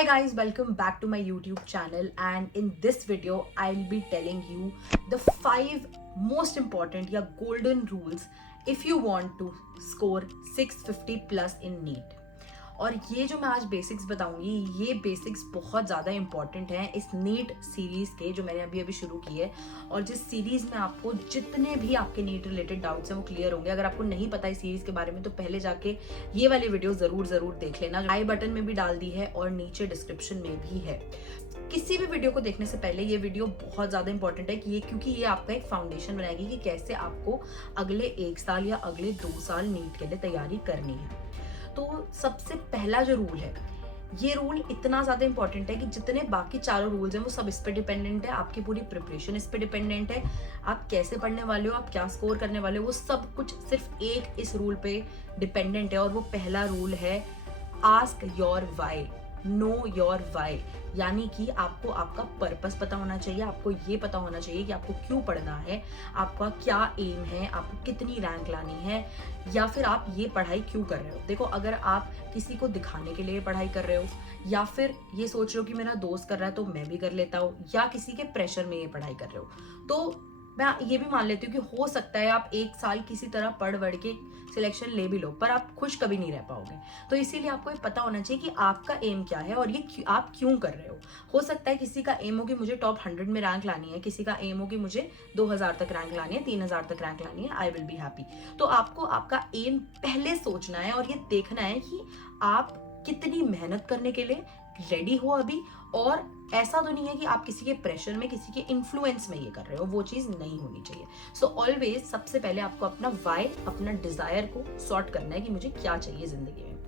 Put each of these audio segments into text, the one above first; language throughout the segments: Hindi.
Hi guys, welcome back to my YouTube channel, and in this video I'll be telling you the 5 most important या golden rules if you want to score 650 plus in NEET. और ये जो मैं आज बेसिक्स बताऊंगी, ये बेसिक्स बहुत ज़्यादा इंपॉर्टेंट हैं इस नीट सीरीज़ के जो मैंने अभी शुरू की है, और जिस सीरीज़ में आपको जितने भी आपके नीट रिलेटेड डाउट्स हैं वो क्लियर होंगे। अगर आपको नहीं पता इस सीरीज़ के बारे में तो पहले जाके ये वाली वीडियो ज़रूर देख लेना। आई बटन में भी डाल दी है और नीचे डिस्क्रिप्शन में भी है। किसी भी वीडियो को देखने से पहले ये वीडियो बहुत ज़्यादा इंपॉर्टेंट है क्योंकि ये आपका एक फाउंडेशन बनाएगी कि कैसे आपको अगले 1 साल या अगले 2 साल नीट के लिए तैयारी करनी है। तो सबसे पहला जो रूल है, ये रूल इतना ज़्यादा इंपॉर्टेंट है कि जितने बाकी चारों रूल्स हैं वो सब इस पे डिपेंडेंट है। आपकी पूरी प्रिपरेशन इस पे डिपेंडेंट है। आप कैसे पढ़ने वाले हो, आप क्या स्कोर करने वाले हो, वो सब कुछ सिर्फ एक इस रूल पे डिपेंडेंट है। और वो पहला रूल है, ask your why, know your why. यानी कि आपको आपका पर्पस पता होना चाहिए। आपको ये पता होना चाहिए कि आपको क्यों पढ़ना है, आपका क्या एम है, आपको कितनी रैंक लानी है, या फिर आप ये पढ़ाई क्यों कर रहे हो। देखो, अगर आप किसी को दिखाने के लिए पढ़ाई कर रहे हो, या फिर ये सोच रहे हो कि मेरा दोस्त कर रहा है तो मैं भी कर लेता हूँ, या किसी के प्रेशर में ये पढ़ाई कर रहे हो, तो मैं ये भी मान लेती हूँ कि हो सकता है आप 1 साल किसी तरह पढ़ के सिलेक्शन ले भी लो, पर आप खुश कभी नहीं रह पाओगे। तो इसीलिए आपको ये पता होना चाहिए कि आपका एम क्या है और ये आप क्यों कर रहे हो सकता है किसी का एम हो कि मुझे टॉप 100 में रैंक लानी है, किसी का एम हो कि मुझे 2000 तक रैंक लानी है, 3000 तक रैंक लानी है, आई विल बी हैप्पी। तो आपको आपका एम पहले सोचना है और ये देखना है कि आप कितनी मेहनत करने के लिए रेडी हो अभी। और ऐसा तो नहीं है कि आप किसी के प्रेशर में, किसी के इन्फ्लुएंस में ये कर रहे हो, वो चीज नहीं होनी चाहिए। सो ऑलवेज सबसे पहले आपको अपना वाई, अपना डिजायर को सॉर्ट करना है कि मुझे क्या चाहिए जिंदगी में।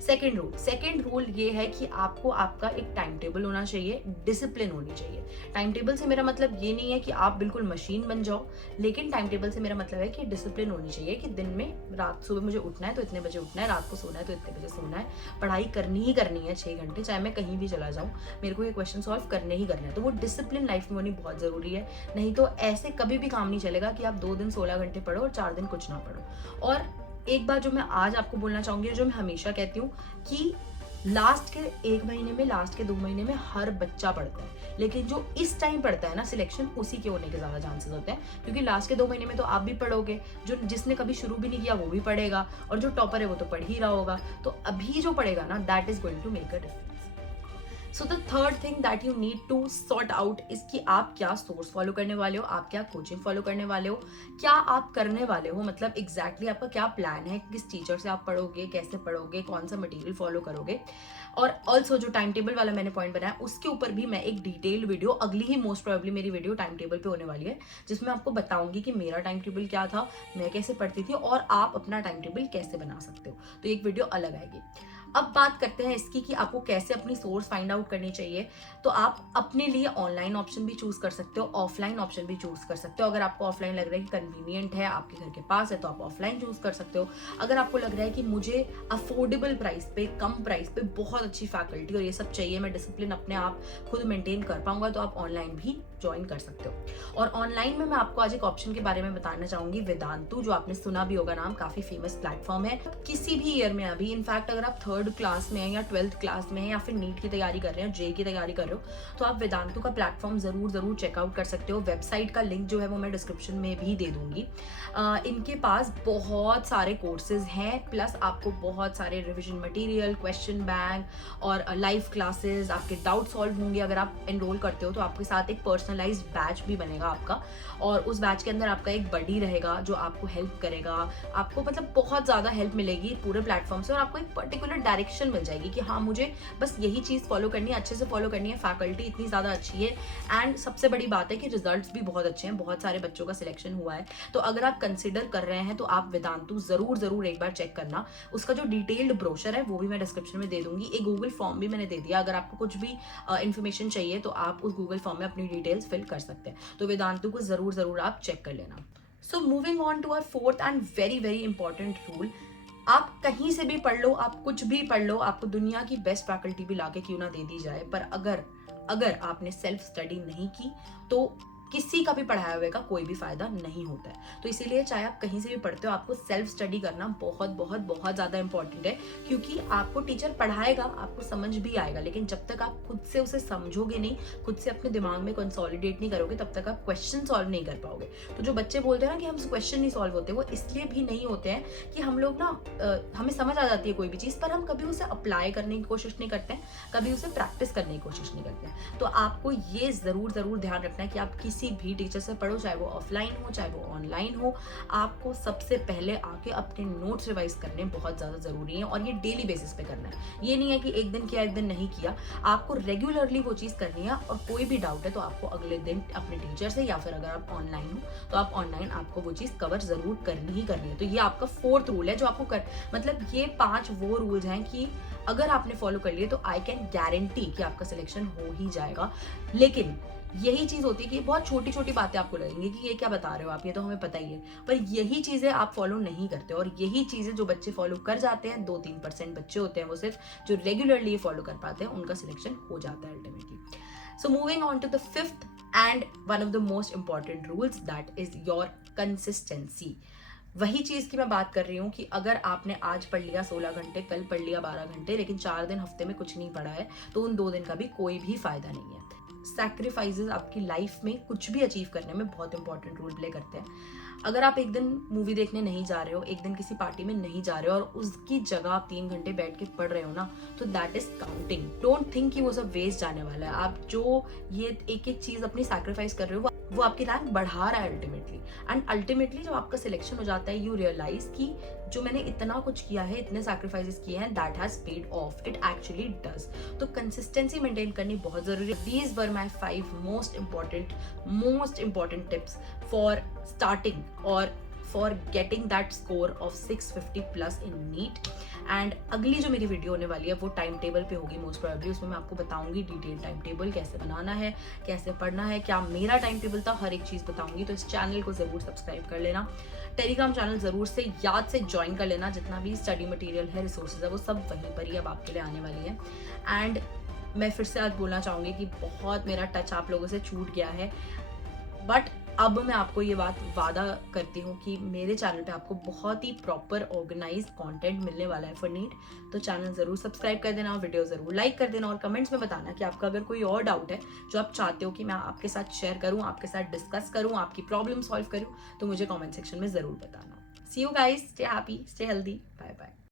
सेकेंड रूल ये है कि आपको आपका एक टाइम टेबल होना चाहिए, डिसिप्लिन होनी चाहिए। टाइम टेबल से मेरा मतलब ये नहीं है कि आप बिल्कुल मशीन बन जाओ, लेकिन टाइम टेबल से मेरा मतलब है कि डिसिप्लिन होनी चाहिए कि दिन में सुबह मुझे उठना है तो इतने बजे उठना है, रात को सोना है तो इतने बजे सोना है, पढ़ाई करनी ही करनी है 6 घंटे, चाहे मैं कहीं भी चला जाऊँ, मेरे को ये क्वेश्चन सॉल्व करने ही करना है। तो वो डिसिप्लिन लाइफ में होनी बहुत ज़रूरी है। नहीं तो ऐसे कभी भी काम नहीं चलेगा कि आप 2 दिन 16 घंटे पढ़ो और 4 दिन कुछ ना पढ़ो। और एक बात जो मैं आज आपको बोलना चाहूंगी, जो मैं हमेशा कहती हूँ, कि लास्ट के 1 महीने में, लास्ट के 2 महीने में हर बच्चा पढ़ता है, लेकिन जो इस टाइम पढ़ता है ना सिलेक्शन, उसी के होने के ज्यादा चांसेस होते हैं। क्योंकि लास्ट के 2 महीने में तो आप भी पढ़ोगे, जिसने कभी शुरू भी नहीं किया वो भी पढ़ेगा, और जो टॉपर है वो तो पढ़ ही रहा होगा। तो अभी जो पढ़ेगा ना, that is going to make a difference. So the third thing that you need to sort out is कि आप क्या सोर्स फॉलो करने वाले हो, आप क्या कोचिंग फॉलो करने वाले हो, क्या आप करने वाले हो, मतलब एग्जैक्टली आपका क्या प्लान है, किस टीचर से आप पढ़ोगे, कैसे पढ़ोगे, कौन सा मटेरियल फॉलो करोगे। और ऑल्सो जो टाइम टेबल वाला मैंने पॉइंट बनाया, उसके ऊपर भी मैं एक डिटेल्ड वीडियो, अगली ही मोस्ट प्रोबेबली मेरी वीडियो टाइम टेबल पे होने वाली है, जिसमें आपको बताऊंगी कि मेरा टाइम टेबल क्या था, मैं कैसे पढ़ती थी, और आप अपना टाइम टेबल कैसे बना सकते हो। तो एक वीडियो अलग आएगी। अब बात करते हैं इसकी कि आपको कैसे अपनी सोर्स फाइंड आउट करनी चाहिए। तो आप अपने लिए ऑनलाइन ऑप्शन भी चूज कर सकते हो, ऑफलाइन ऑप्शन भी चूज कर सकते हो। अगर आपको ऑफलाइन लग रहा है कि कन्वीनियंट है, आपके घर के पास है, तो आप ऑफलाइन चूज कर सकते हो। अगर आपको लग रहा है कि मुझे अफोर्डेबल प्राइस पे, कम प्राइस पे बहुत अच्छी फैकल्टी और ये सब चाहिए, मैं डिसिप्लिन अपने आप खुद मेंटेन कर पाऊंगा, तो आप ऑनलाइन भी ज्वाइन कर सकते हो। और ऑनलाइन में मैं आपको आज एक ऑप्शन के बारे में बताना चाहूंगी, वेदांतु, जो आपने सुना भी होगा नाम, काफी फेमस प्लेटफॉर्म है। किसी भी ईयर में अभी, इनफैक्ट अगर आप 3rd क्लास में है या 12th क्लास में है, या फिर नीट की तैयारी कर रहे हो, जे की तैयारी कर रहे हो, तो आप वेदांतु का प्लेटफॉर्म जरूर चेकआउट कर सकते हो। वेबसाइट का लिंक जो है वो मैं डिस्क्रिप्शन में भी दे दूंगी। इनके पास बहुत सारे कोर्सेज हैं, प्लस आपको बहुत सारे रिविजन मटेरियल, क्वेश्चन बैंक और लाइव क्लासेस, आपके डाउट सॉल्व होंगे। अगर आप एनरोल करते हो तो आपके साथ एक पर्सनलाइज्ड बैच भी बनेगा आपका, और उस बैच के अंदर आपका एक बडी रहेगा जो आपको हेल्प करेगा। आपको मतलब बहुत ज़्यादा हेल्प मिलेगी पूरे प्लेटफॉर्म से, और आपको एक पर्टिकुलर डायरेक्शन मिल जाएगी कि हाँ, मुझे बस यही चीज़ फॉलो करनी है, अच्छे से फॉलो करनी है, फैकल्टी इतनी ज़्यादा अच्छी है, एंड सबसे बड़ी बात है कि रिजल्ट्स भी बहुत अच्छे हैं, बहुत सारे बच्चों का सिलेक्शन हुआ है। तो अगर आप कंसिडर कर रहे हैं तो आप वेदांतु जरूर एक बार चेक करना। उसका जो डिटेल्ड ब्रोशर है वो भी मैं डिस्क्रिप्शन में दे दूंगी। एक गूगल फॉर्म भी मैंने दे दिया, अगर आपको कुछ भी इन्फॉर्मेशन चाहिए तो आप उस गूगल फॉर्म में अपनी डिटेल्स फिल कर सकते हैं। तो वेदांतु को जरूर आप चेक कर लेना। So moving on to our fourth and very important rule, आप कहीं से भी पढ़ लो, आप कुछ भी पढ़ लो, आपको दुनिया की बेस्ट फैकल्टी भी लाके क्यों ना दे दी जाए, पर अगर आपने सेल्फ स्टडी नहीं की तो किसी का भी पढ़ाया हुए का कोई भी फायदा नहीं होता है। तो इसीलिए चाहे आप कहीं से भी पढ़ते हो, आपको सेल्फ स्टडी करना बहुत बहुत बहुत ज़्यादा इंपॉर्टेंट है, क्योंकि आपको टीचर पढ़ाएगा, आपको समझ भी आएगा, लेकिन जब तक आप खुद से उसे समझोगे नहीं, खुद से अपने दिमाग में कंसोलिडेट नहीं करोगे, तब तक आप क्वेश्चन सॉल्व नहीं कर पाओगे। तो जो बच्चे बोलते हैं ना कि हम क्वेश्चन नहीं सॉल्व होते, वो इसलिए भी नहीं होते हैं कि हम लोग ना हमें समझ आ जाती है कोई भी चीज़, पर हम कभी उसे अप्लाई करने की कोशिश नहीं करते हैं, कभी उसे प्रैक्टिस करने की कोशिश नहीं करते हैं। तो आपको ये ज़रूर ध्यान रखना है कि आप किसी भी टीचर से पढ़ो, चाहे वो ऑफलाइन हो चाहे वो ऑनलाइन हो, आपको सबसे पहले आके अपने नोट्स रिवाइज करने बहुत ज़्यादा ज़रूरी है, और ये डेली बेसिस पे करना है। ये नहीं है कि एक दिन किया एक दिन नहीं किया, आपको रेगुलरली वो चीज़ करनी है। और कोई भी डाउट है तो आपको अगले दिन अपने टीचर से, या फिर अगर आप ऑनलाइन हो तो आप ऑनलाइन, आपको वो चीज़ कवर ज़रूर करनी ही करनी है। तो ये आपका 4th रूल है जो आपको मतलब ये 5 वो रूल्स हैं कि अगर आपने फॉलो कर लिए तो आई कैन गारंटी कि आपका सिलेक्शन हो ही जाएगा। लेकिन यही चीज होती है कि बहुत छोटी छोटी बातें आपको लगेंगी कि ये क्या बता रहे हो आप, ये तो हमें पता ही है, पर यही चीजें आप फॉलो नहीं करते। और यही चीजें जो बच्चे फॉलो कर जाते हैं, 2-3% बच्चे होते हैं वो सिर्फ जो रेगुलरली फॉलो कर पाते हैं, उनका सिलेक्शन हो जाता है ultimately. So moving on to the 5th and one of the most important rules, that is your consistency. वही चीज की मैं बात कर रही हूँ कि अगर आपने आज पढ़ लिया 16 घंटे, कल पढ़ लिया 12 घंटे, लेकिन 4 दिन हफ्ते में कुछ नहीं पढ़ा है, तो उन 2 दिन का भी कोई भी फायदा नहीं है। सैक्रिफाइसेस आपकी लाइफ में कुछ भी अचीव करने में बहुत इंपॉर्टेंट रोल प्ले करते हैं। अगर आप एक दिन मूवी देखने नहीं जा रहे हो, एक दिन किसी पार्टी में नहीं जा रहे हो, और उसकी जगह आप 3 घंटे बैठ के पढ़ रहे हो ना, तो that is counting. Don't think कि वो सब वेस्ट जाने वाला है। आप जो ये एक एक चीज अपनी सैक्रिफाइस कर रहे हो, वो आपकी रैंक बढ़ा रहा है अल्टीमेटली। एंड अल्टीमेटली जब आपका सिलेक्शन हो जाता है, यू रियलाइज कि जो मैंने इतना कुछ किया है, इतने सैक्रिफाइसेस किए हैं, that has paid off, it actually does. तो कंसिस्टेंसी मेंटेन करनी बहुत जरूरी है। These were my 5 most important tips for starting और for getting that score of 650+ in NEET. And अगली जो मेरी वीडियो होने वाली है वो टाइम टेबल पे होगी मोस्ट प्रोबेबली। उसमें मैं आपको बताऊंगी डिटेल टाइम टेबल, कैसे बनाना है, कैसे पढ़ना है, क्या मेरा टाइम टेबल था, हर एक चीज़ बताऊंगी। तो इस चैनल को ज़रूर सब्सक्राइब कर लेना। टेलीग्राम चैनल ज़रूर से याद से ज्वाइन कर लेना। जितना भी स्टडी मटेरियल है, रिसोर्सेज है, वो सब वहीं पर ही अब आपके लिए आने वाली है। एंड मैं फिर से आज बोलना चाहूँगी कि बहुत मेरा टच आप लोगों से छूट गया है, बट अब मैं आपको ये बात वादा करती हूँ कि मेरे चैनल पे आपको बहुत ही प्रॉपर ऑर्गेनाइज्ड कंटेंट मिलने वाला है फॉर नीट। तो चैनल ज़रूर सब्सक्राइब कर देना, वीडियो ज़रूर लाइक कर देना, और कमेंट्स में बताना कि आपका अगर कोई और डाउट है जो आप चाहते हो कि मैं आपके साथ शेयर करूँ, आपके साथ डिस्कस करूँ, आपकी प्रॉब्लम सॉल्व करूँ, तो मुझे कॉमेंट सेक्शन में ज़रूर बताना। See you guys, stay happy, stay healthy, bye bye.